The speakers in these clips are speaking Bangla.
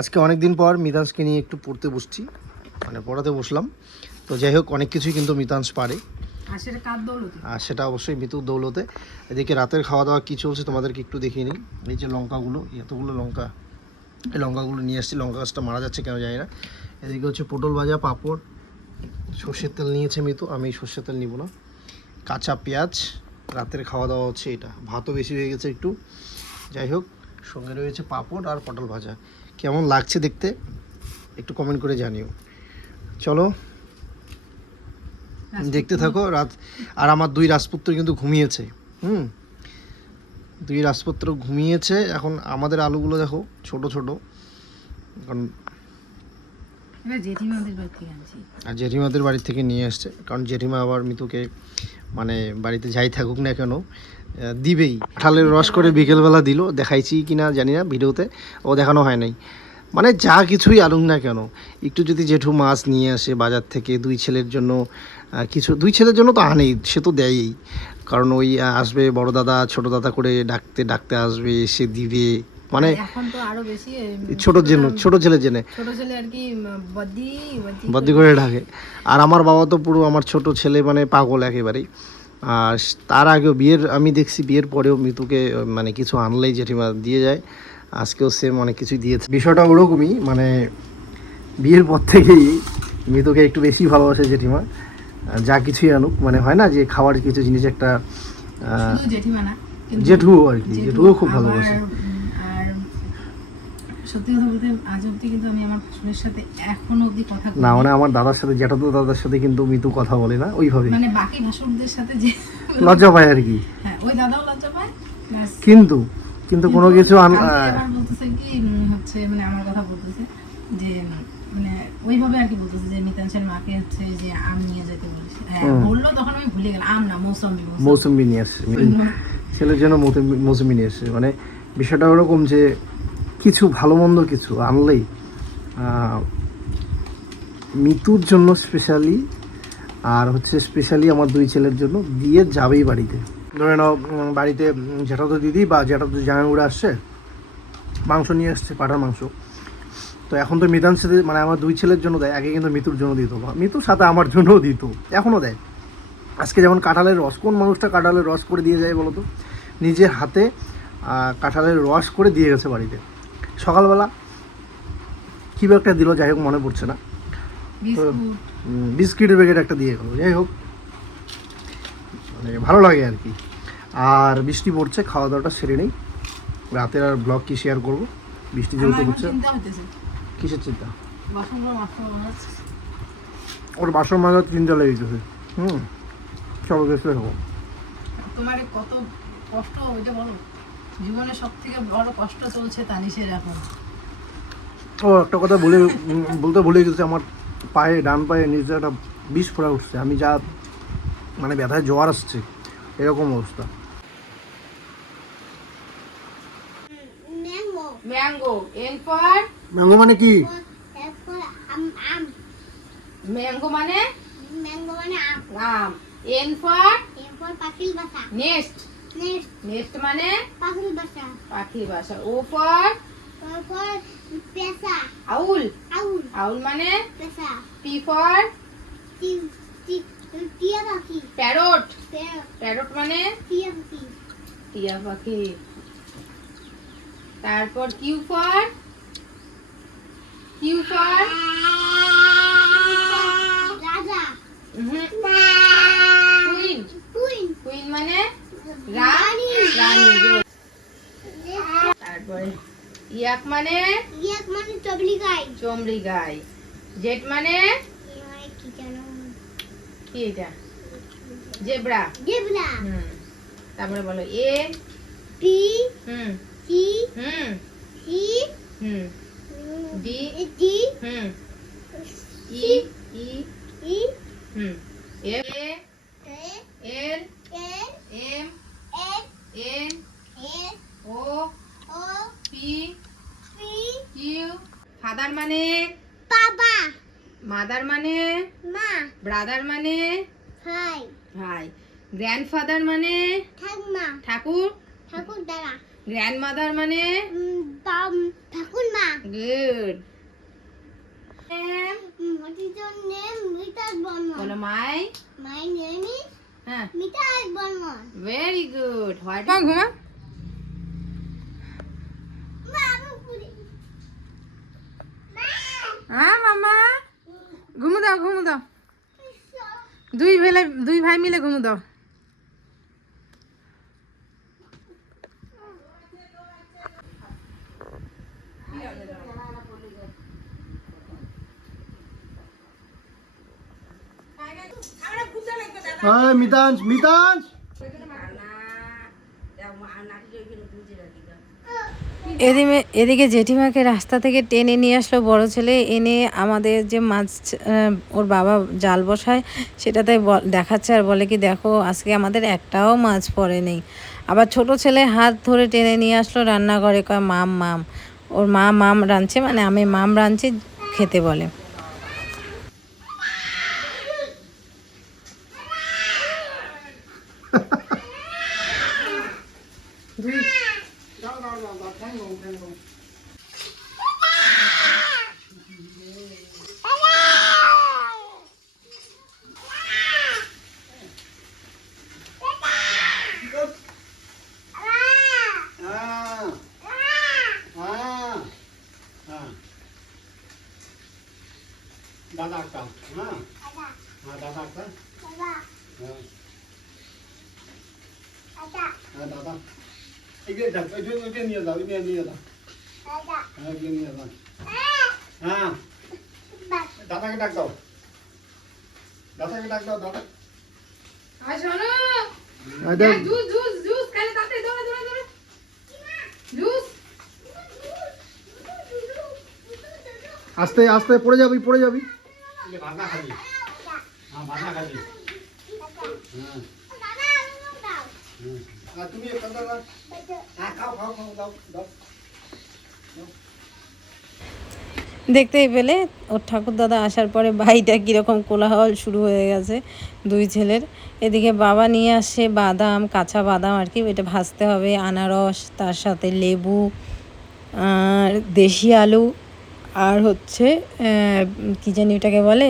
আজকে অনেক দিন পর মিতাংশকে নিয়ে একটু পড়তে বসছি, মানে পড়াতে বসলাম। তো যাই হোক, অনেক কিছুই কিন্তু মিতাংশ পারে, আর সেটা অবশ্যই মিতুর দৌলতে। এদিকে রাতের খাওয়া দাওয়া কী চলছে তোমাদেরকে একটু দেখিয়ে নিই। এই যে লঙ্কাগুলো, এতগুলো লঙ্কা, এই লঙ্কাগুলো নিয়ে আসছি। লঙ্কা গাছটা মারা যাচ্ছে কেন জানি না। এদিকে হচ্ছে পটল ভাজা, পাঁপড়, সর্ষের তেল নিয়েছে মিতু, আমি সর্ষের তেল নিব না, কাঁচা পেঁয়াজ। রাতের খাওয়া দাওয়া হচ্ছে এটা। ভাতও বেশি হয়ে গেছে একটু, যাই হোক। সঙ্গে রয়েছে পাঁপড় আর পটল ভাজা। কেমন লাগছে দেখতে একটু কমেন্ট করে জানিও। চলো দেখতে থাকো রাত। আর আমার দুই রাজপুত্র কিন্তু ঘুমিয়েছে। দুই রাজপুত্র ঘুমিয়েছে। এখন আমাদের আলুগুলো দেখো ছোট ছোট, কারণ আর জেঠিমাদের বাড়ি থেকে নিয়ে আসছে। কারণ জেঠিমা আবার মিতুকে মানে বাড়িতে যাই থাকুক না কেন দিবেই। কাঁঠালের রস করে বিকেলবেলা দিল, দেখাইছি কিনা জানি না ভিডিওতে, ও দেখানো হয় নাই। মানে যা কিছুই আনুক না কেন, একটু যদি জেঠু মাছ নিয়ে আসে বাজার থেকে, দুই ছেলের জন্য কিছু, দুই ছেলের জন্য তো আনেই, সে তো দেয়ই। কারণ ওই আসবে বড় দাদা ছোট দাদা করে ডাকতে ডাকতে আসবে, সে দিবে। মানে এখন তো আরো বেশি ছোট ছেলের জন্য ছোট ছেলে আর কি বদ্দি করে ডাকে। আর আমার বাবা তো পুরো আমার ছোট ছেলে মানে পাগল একেবারেই। আর তার আগেও আমি দেখছি বিয়ের পরেও মিতুকে মানে কিছু আনলেই জেঠিমা দিয়ে যায়। আজকেও সেম অনেক কিছুই দিয়েছে। বিষয়টা ওরকমই, মানে বিয়ের পর থেকেই মিতুকে একটু বেশি ভালোবাসে জেঠিমা। যা কিছুই আনুক, মানে হয় না যে খাওয়ার কিছু জিনিস একটা জেঠু আর কি, জেঠুও খুব ভালোবাসে। আর সত্যি কথা বলতে আজ অব্দি কিন্তু আমি আমার শাশুড়ির সাথে এখনো অব্দি কথা বলি না, মানে আমার দাদার সাথে, জ্যাঠাতো দাদার সাথে কিন্তু মিতু কথা বলে না ওইভাবে, মানে বাকি ভাসুরদের সাথে যে লজ্জা পায় আর কি। হ্যাঁ, ওই দাদাও লজ্জা পায়। কিন্তু কোনো কিছু আবার বলতেছে কি হচ্ছে, মানে আমার কথা বলতেছে যে মানে ওইভাবে আর কি বলতেছে যে মিতাংশের মাকে হচ্ছে যে আম নিয়ে যেতে বলেছে। হ্যাঁ বললো, তখন আমি ভুলে গেলাম। আম না, মৌসুম্বি নিয়ে আসছে ছেলের জন্য, মৌসুম্বি নিয়ে আসছে। মানে বিষয়টা ওরকম যে কিছু ভালো মন্দ কিছু আনলেই মিতুর জন্য স্পেশালি, আর হচ্ছে স্পেশালি আমার দুই ছেলের জন্য দিয়ে যাবেই বাড়িতে। ধরে নাও বাড়িতে জ্যাঠাতো দিদি বা জ্যাঠাতো জামাইবুড়া আসছে, মাংস নিয়ে আসছে, পাঠার মাংস। তো এখন তো মিতার সাথে মানে আমার দুই ছেলের জন্য দেয়, আগে কিন্তু মিতুর জন্য দিত, বা মিতুর সাথে আমার জন্যও দিত, এখনও দেয়। আজকে যেমন কাঁঠালের রস, কোন মানুষটা কাঁঠালের রস করে দিয়ে যায় বলো তো? নিজের হাতে কাঁঠালের রস করে দিয়ে গেছে বাড়িতে। সকালবেলা কী একটা দিল, যাই হোক মনে পড়ছে না, তো বিস্কিটের প্যাকেট একটা দিয়ে গেলো। যাই হোক, মানে ভালো লাগে আর কি। আর বৃষ্টি পড়ছে, খাওয়া দাওয়াটা সেরে নেই। রাতের আর ব্লগ কি শেয়ার করবো, বৃষ্টি যেহেতু পড়ছে। কিসের চিন্তা? ওর বাসন মাজার চিন্তা লেগে গেছে। চলো দেখতে থাকো। তোমার কত কষ্ট ওইটা বলো। জীবনে সব থেকে বড় কষ্ট চলছে তানিশের এখন। ও একটা কথা বলতে ভুলে গেছে, আমার পায়ে, ডান পায়ে নিচে একটা বিষ ফোড়া উঠছে। আমি যা মানে ব্যথায় জ্বর আসছে, এরকম অবস্থা। ম্যাঙ্গো এন ফর ম্যাঙ্গো মানে কি? ম্যাঙ্গো মানে আম। এন ফর পাখির বাসা। নেস্ট নেস্ট মানে পাখির বাসা। পাখির বাসা। ও ফর পেশা। আউল আউল আউল মানে পেশা। পি ফর টিয়া পাখি। প্যারট প্যারট মানে টিয়া পাখি। টিয়া পাখি। তারপর কিউ ফর রাজা। কুইন কুইন কুইন মানে রানী রানী। তারপরে ইয়াক মানে চবলি গাই। চমড়ি গাই। জেট মানে কি জানো? কি এটা? জেব্রা। তারপরে বলো A P C C D D E E E F L M N O P Q. Father মানে বাবা। মাদার মানে মা। ব্রাদার মানে ভাই। ভাই। গ্র্যান্ডফাদার মানে ঠাকুমা। ঠাকুর ঠাকুর দাদা। গ্র্যান্ডমাদার মানে ঠাকুরমা। Good. What is your name? Mitas Burman. বলো মাই। My name is হ্যাঁ, Mitas Burman. Very good. What ঘুমা। হ্যাঁ মামা, ঘুমু দাও ঘুমু দাও, দুই ভাই মিলে ঘুমু দাও। মিতাঞ্জ মিতাঞ্জ এদিকে জেঠিমাকে রাস্তা থেকে টেনে নিয়ে আসলো বড় ছেলে, এনে আমাদের যে মাছ ওর বাবা জাল বসায় সেটাতে দেখাচ্ছে আর বলে কি দেখো আজকে আমাদের একটাও মাছ পড়ে নেই। আবার ছোট ছেলে হাত ধরে টেনে নিয়ে আসলো রান্নাঘরে, কয় মাম মাম। ওর মা মাম রাঁধছে, মানে আমি মাম রাঁধছি খেতে বলে। দাদা একটা, হ্যাঁ হ্যাঁ দাদা একটা, হ্যাঁ দাদা এটা নিয়ে যাও, এটা নিয়ে যাও, হ্যাঁ এটা নিয়ে যাও, হ্যাঁ দাদাকে ডাক দাও, দাদাকে ডাক দাও, দাদা আস্তে আস্তে পড়ে যাবি, পড়ে যাবি। ভাজা খাবি, হ্যাঁ ভাজা খাবি, হ্যাঁ আর তুমি খাও খাও খাও দাও দাও। দেখতেই পেলে ওর ঠাকুর দাদা আসার পরে ভাইটা কীরকম কোলাহল শুরু হয়ে গেছে দুই ছেলের। এদিকে বাবা নিয়ে আসে বাদাম, কাঁচা বাদাম আর কি, এটা ভাজতে হবে, আনারস, তার সাথে লেবু আর দেশি আলু আর হচ্ছে কী জানি ওটাকে বলে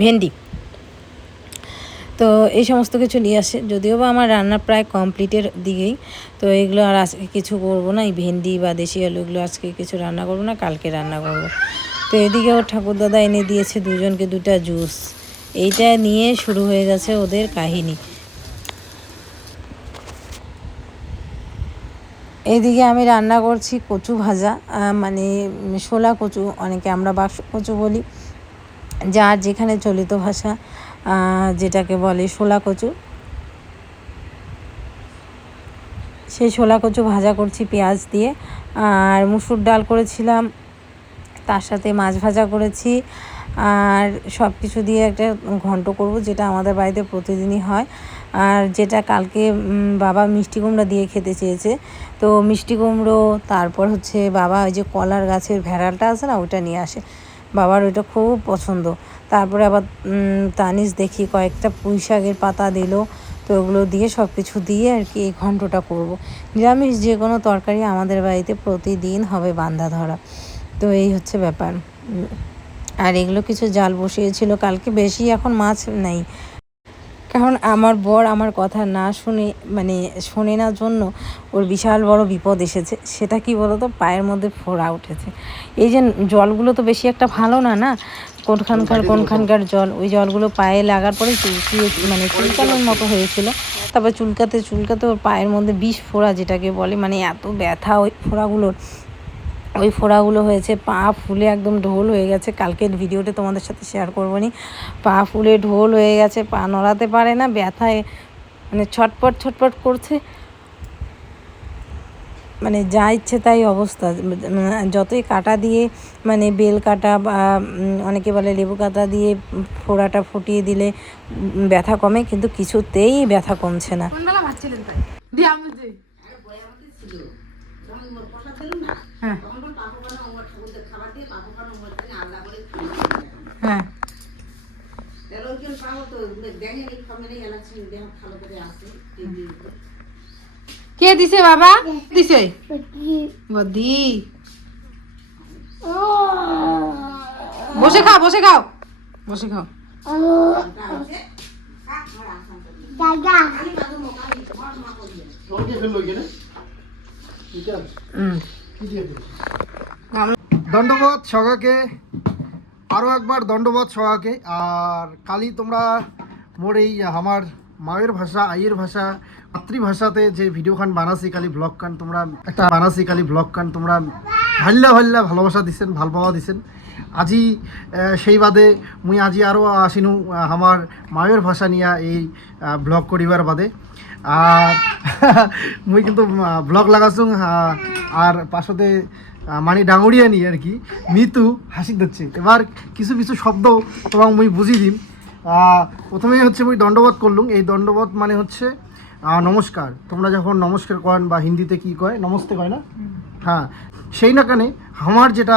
ভেন্ডি। তো এই সমস্ত কিছু নিয়ে আসে, যদিও বা আমার রান্না প্রায় কমপ্লিটের দিকেই। তো এগুলো আর আজকে কিছু করবো না, এই ভেন্ডি বা দেশি আলু এগুলো আজকে কিছু রান্না করবো না, কালকে রান্না করব। তো এদিকে ওর ঠাকুরদাদা এনে দিয়েছে দুজনকে দুটা জুস, এইটা নিয়ে শুরু হয়ে গেছে ওদের কাহিনী। এইদিকে আমি রান্না করছি কচু ভাজা, মানে শোলা কচু, অনেকে আমরা বাক্স কচু বলি, যার যেখানে চলিত ভাষা যেটাকে বলে শোলা কচু। সেই শোলা কচু ভাজা করছি পেঁয়াজ দিয়ে, আর মুসুর ডাল করেছিলাম, তার সাথে মাছ ভাজা করেছি, আর সব কিছু দিয়ে একটা ঘন্ট করব, যেটা আমাদের বাড়িতে প্রতিদিনই হয়। আর যেটা কালকে বাবা মিষ্টি কুমড়া দিয়ে খেতে চেয়েছে, তো মিষ্টি কুমড়ো, তারপর হচ্ছে বাবা ওই যে কলার গাছের ভেড়ালটা আছে না, ওইটা নিয়ে আসে, বাবার ওইটা খুব পছন্দ। তারপরে আবার তানিশ দেখি কয়েকটা পুঁই শাকের পাতা দিল, তো ওগুলো দিয়ে সব কিছু দিয়ে আর কি এই ঘন্টটা করব। নিরামিষ যে কোনো তরকারি আমাদের বাড়িতে প্রতিদিন হবে বান্ধা ধরা, তো এই হচ্ছে ব্যাপার। আর এগুলো কিছু জাল বসিয়েছিল কালকে, বেশি এখন মাছ নেই, কারণ আমার বর আমার কথা না শুনে, মানে শোনে না জন্য ওর বিশাল বড় বিপদ এসেছে। সেটা কি বলতো, পায়ের মধ্যে ফোড়া উঠেছে। এই যে জলগুলো তো বেশি একটা ভালো না, না কোনখানকার জল, ওই জলগুলো পায়ে লাগার পরে মানে চুলকানোর মতো হয়েছিল। তারপর চুলকাতে ওর পায়ের মধ্যে বিষ ফোড়া যেটাকে বলে, মানে এত ব্যথা ওই ফোড়াগুলো হয়েছে, পা ফুলে একদম ঢোল হয়ে গেছে। কালকের ভিডিওতে তোমাদের সাথে শেয়ার করবো নি, পা ফুলে ঢোল হয়ে গেছে, পা নড়াতে পারে না, ব্যথায় মানে ছটপট করছে, মানে যা ইচ্ছে তাই অবস্থা। যতই কাটা দিয়ে, মানে বেল কাটা বা অনেকে বলে লেবু কাটা দিয়ে ফোড়াটা ফুটিয়ে দিলে ব্যথা কমে, কিন্তু কিছুতেই ব্যথা কমছে না। হ্যাঁ হ্যাঁ কে দিছে বাবা দিছে বদি বসে খাও বসে খাও বসে খাও দাদা দণ্ডবোধ সগাকে, আরও একবার দণ্ডবোধ সগাকে। আর কালি তোমরা মোর এই আমার মায়ের ভাষা, আইয়ের ভাষা, মাতৃভাষাতে যে ভিডিও খান বানাসি কালি ব্লগ খান তোমরা একটা বানাসি কালি ব্লগ খান তোমরা ভাল্লা ভাল্লা ভালোবাসা দিছেন, ভাল পাওয়া দিছেন। আজি সেই বাদে মুই আজি আরও আসিনু আমার মায়ের ভাষা নিয়ে এই ব্লগ করিবার বাদে। আর মুই কিন্তু ব্লগ লাগাছো আর পাশতে মানে ডাঙরিয়া নি আর কি মিতু হাসি দিচ্ছে। এবার কিছু কিছু শব্দ তোমাকে মুই বুঝি দিম। প্রথমেই হচ্ছে মুই দণ্ডবোধ করলুম। এই দণ্ডবোধ মানে হচ্ছে নমস্কার। তোমরা যখন নমস্কার করেন বা হিন্দিতে কি কয় নমস্তে কয় না, হ্যাঁ সেই না কানে আমার যেটা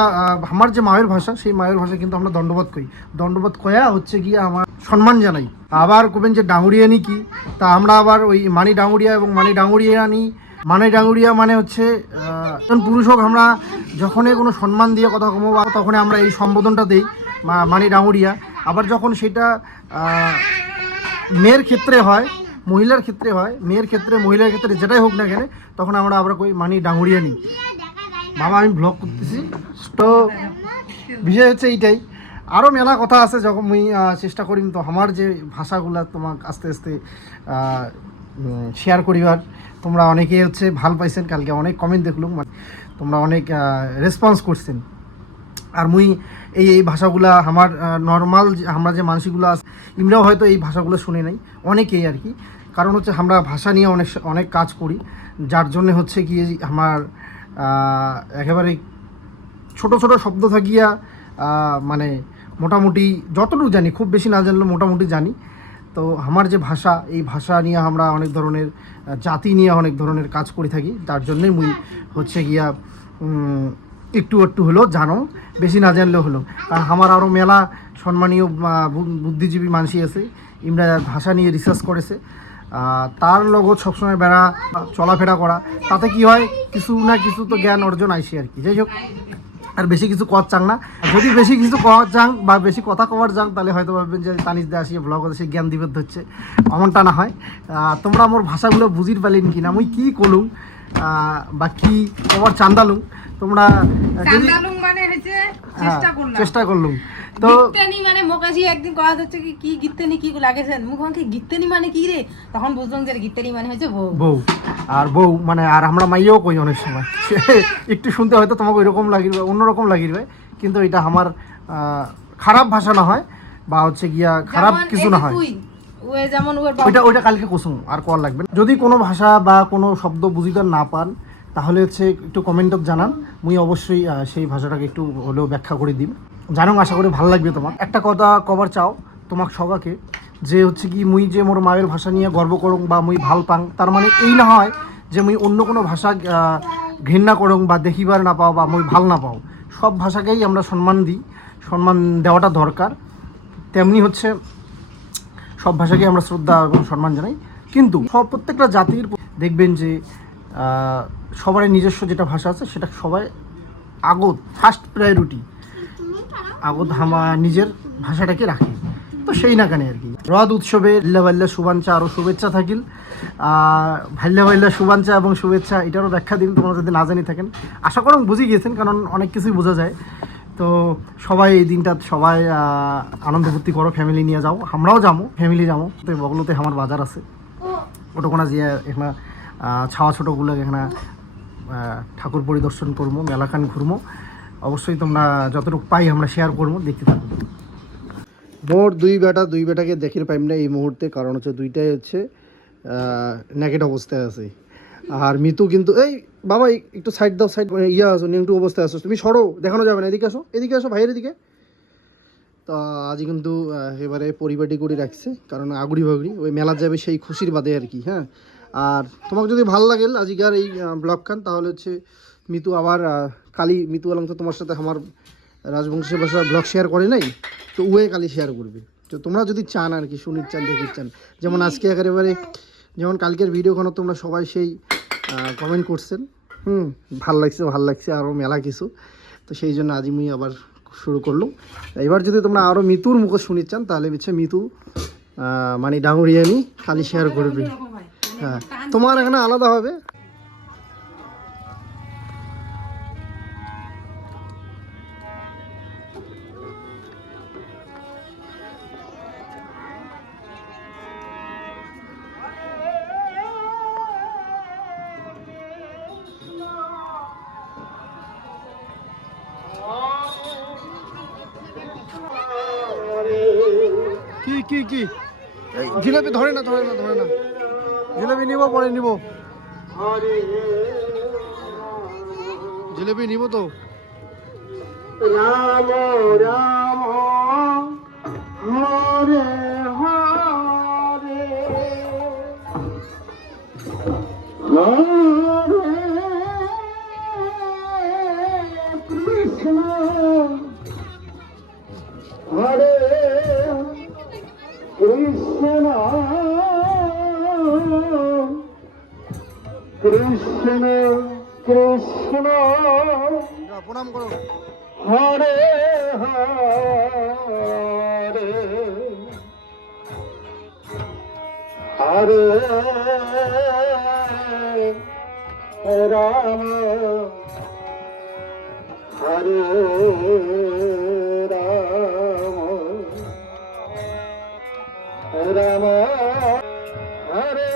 আমার যে মায়ের ভাষা সেই মায়ের ভাষা কিন্তু আমরা দণ্ডবোধ কই। দণ্ডবোধ কয়া হচ্ছে গিয়ে আমার সম্মান জানাই। আবার কবেন যে ডাঙরিয়ানি কি, তা আমরা আবার ওই মানি ডাঙরিয়া এবং মানি ডাঙরিয়ানি। মানে ডাঙরিয়া মানে হচ্ছে পুরুষ হোক আমরা যখনই কোনো সম্মান দিয়ে কথা কমো বা তখন আমরা এই সম্বোধনটা দিই মানি ডাঙরিয়া। আবার যখন সেটা মেয়ের ক্ষেত্রে হয়, মহিলার ক্ষেত্রে হয়, মেয়ের ক্ষেত্রে মহিলার ক্ষেত্রে যেটাই হোক না কেন তখন আমরা কই মানি ডাঙরিয়া নিই। বাবা আমি ব্লগ করতেছি তো বিষয় হচ্ছে এইটাই। আরও মেলা কথা আছে যখন মুই চেষ্টা করিম তো আমার যে ভাষাগুলা তোমাক আস্তে আস্তে শেয়ার করিবার। তোমরা অনেকে হচ্ছে ভাল পাইছেন, কালকে অনেক কমেন্ট দেখলুম, তোমরা অনেক রেসপন্স করছেন। আর মুই এই ভাষাগুলা আমার নর্মাল আমরা যে মানুষগুলো আছে ইমরাও হয়তো এই ভাষাগুলো শুনে নাই অনেকেই আর কি। কারণ হচ্ছে আমরা ভাষা নিয়ে অনেক কাজ করি, যার জন্য হচ্ছে কি আমার একেবারে ছোট ছোট শব্দ থাকিয়া মানে মোটামুটি যতটুকু জানি, খুব বেশি না জানলেও মোটামুটি জানি। তো আমার যে ভাষা এই ভাষা নিয়ে আমরা অনেক ধরনের জাতি নিয়ে অনেক ধরনের কাজ করে থাকি, তার জন্যই মুই হচ্ছে গিয়া একটু একটু হলেও জানো, বেশি না জানলেও হলো। কারণ আমার আরও মেলা সম্মানীয় বুদ্ধিজীবী মানুষই আছে, ইমরা ভাষা নিয়ে রিসার্চ করেছে। তার লগত সবসময় বেড়া চলাফেরা করা, তাতে কি হয় কিছু না কিছু তো জ্ঞান অর্জন আইসি আর কি। যাই হোক, আর বেশি কিছু কওয়ার চাং না। যদি বেশি কিছু কওয়ার চাং বা বেশি কথা কওয়ার চাং তাহলে হয়তো ভাববেন যে তানিশ দা আসিয়ে ব্লগ সে জ্ঞান দিবে হচ্ছে, এমনটা না হয়। তোমরা আমার ভাষাগুলো বুঝির পারলেন কি না, আমি কী করলুম বা কী তোমার চান্দালুম তোমরা চেষ্টা করলুম। তো গিত্তেনি মানে মোকাজি একদিন কথা হচ্ছে কি গিত্তেনি কি লাগেছেন মুখ কি গিত্তেনি মানে কি রে, তখন বুঝলাম যে গিত্তেনি মানে হচ্ছে বউ। আর বউ মানে আর আমরা মাইয়াও কই অনেক সময় একটু শুনতে হয়তো তোমাকে ওইরকম লাগিবে, অন্যরকম লাগিবে, কিন্তু এটা আমার খারাপ ভাষা না হয় বা হচ্ছে গিয়া খারাপ কিছু না হয়। ওইটা কালকে কুসুম আর কল লাগবে। যদি কোনো ভাষা বা কোনো শব্দ বুঝিতে না পান তাহলে হচ্ছে একটু কমেন্টত জানান, মুই অবশ্যই সেই ভাষাটাকে একটু হলেও ব্যাখ্যা করে দিন, জানো আশা করি ভালো লাগবে তোমার। একটা কথা কবার চাও তোমাক সবাকে, যে হচ্ছে কি মুই যে মোর মায়ের ভাষা নিয়ে গর্ব করুং বা মুই ভাল পাং, তার মানে এই না হয় যে মুই অন্য কোনো ভাষা ঘৃণা করুং বা দেখিবার না পাও বা মুই ভাল না পাও। সব ভাষাকেই আমরা সম্মান দিই, সম্মান দেওয়াটা দরকার। তেমনি হচ্ছে সব ভাষাকেই আমরা শ্রদ্ধা এবং সম্মান জানাই। কিন্তু প্রত্যেকটা জাতির দেখবেন যে সবারই নিজস্ব যেটা ভাষা আছে সেটা সবাই আগত ফার্স্ট প্রায়োরিটি আগত নিজের ভাষাটাকে রাখি। তো সেই না কেন আর কি রথ উৎসবে ভাল্লা শুভাঞ্চা আরও শুভেচ্ছা থাকিল। ভাল্লা শুভাঞ্চা এবং শুভেচ্ছা এটারও ব্যাখ্যা দিন তোমরা যদি না জানি থাকেন। আশা করুন বুঝে গিয়েছেন, কারণ অনেক কিছুই বোঝা যায়। তো সবাই এই দিনটা সবাই আনন্দ ফুর্তি করো, ফ্যামিলি নিয়ে যাও, আমরাও যাবো ফ্যামিলি যাবো। তো বগলতে আমার বাজার আছে, ওটুকুনা যে এখানে ছাওয়া ছোটোগুলো এখানে ঠাকুর পরিদর্শন করবো, মেলাখান ঘুরবো। অবশ্যই তোমরা যতটুকু পাই আমরা শেয়ার করবো, দেখতে থাকবো। মোর দুই বেটাকে দেখির পাইম না এই মুহূর্তে, কারণ হচ্ছে দুইটাই হচ্ছে নেগেট অবস্থায় আছে। আর মিতু কিন্তু এই বাবা একটু সাইড দাও, সাইড ইয়া আসো নেগেটিভ অবস্থায় আসো, তুমি সরো, দেখানো যাবে না, এদিকে আসো ভাইয়ের এদিকে। তো আজই কিন্তু এবারে পরিপাটি করে রাখছে, কারণ আগুড়ি ভাগুড়ি ওই মেলা যাবে সেই খুশির বাদে আর কি। হ্যাঁ, আর তোমাকে যদি ভালো লাগে আজকের এই ব্লগ খান তাহলে হচ্ছে মিতু আবার কালি মিতু আলম তো তোমার সাথে আমার রাজবংশী ভাষা ব্লগ শেয়ার করে নাই, তো ওয়ে কালি শেয়ার করবে। তো তোমরা যদি চান আর কি শুনির চান দেখির চান, যেমন আজকে একেবারে যেমন কালকের ভিডিওখানে তোমরা সবাই সেই কমেন্ট করছেন। ভাল লাগছে আরও মেলা কিছু, তো সেই জন্য আজ মুই আবার শুরু করলাম। এবার যদি তোমরা আরও মিতুর মুখ শুনি চান তাহলে হচ্ছে মিতু মানে ডাঙরিয়ানি খালি শেয়ার করবে। এরকম হয় মানে হ্যাঁ, টান তোমার এখানে আলাদা হবে। কি কি কি এই জিলাপি ধরে না জিলাপি নিব, পরে নিব, জিলাপি নিব তো। রাম রাম হরে হরে কৃষ্ণ হরে কৃষ্ণ কৃষ্ণ কৃষ্ণ প্রণাম করো হরে হরে হরে রাম হরে রাম রাম হরে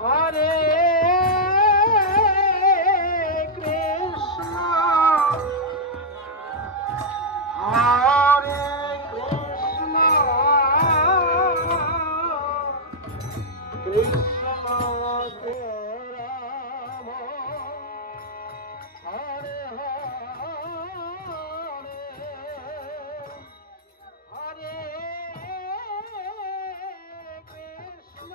হরে কৃষ্ণ হরে কৃষ্ণ কৃষ্ণ রাম হরে হরে কৃষ্ণ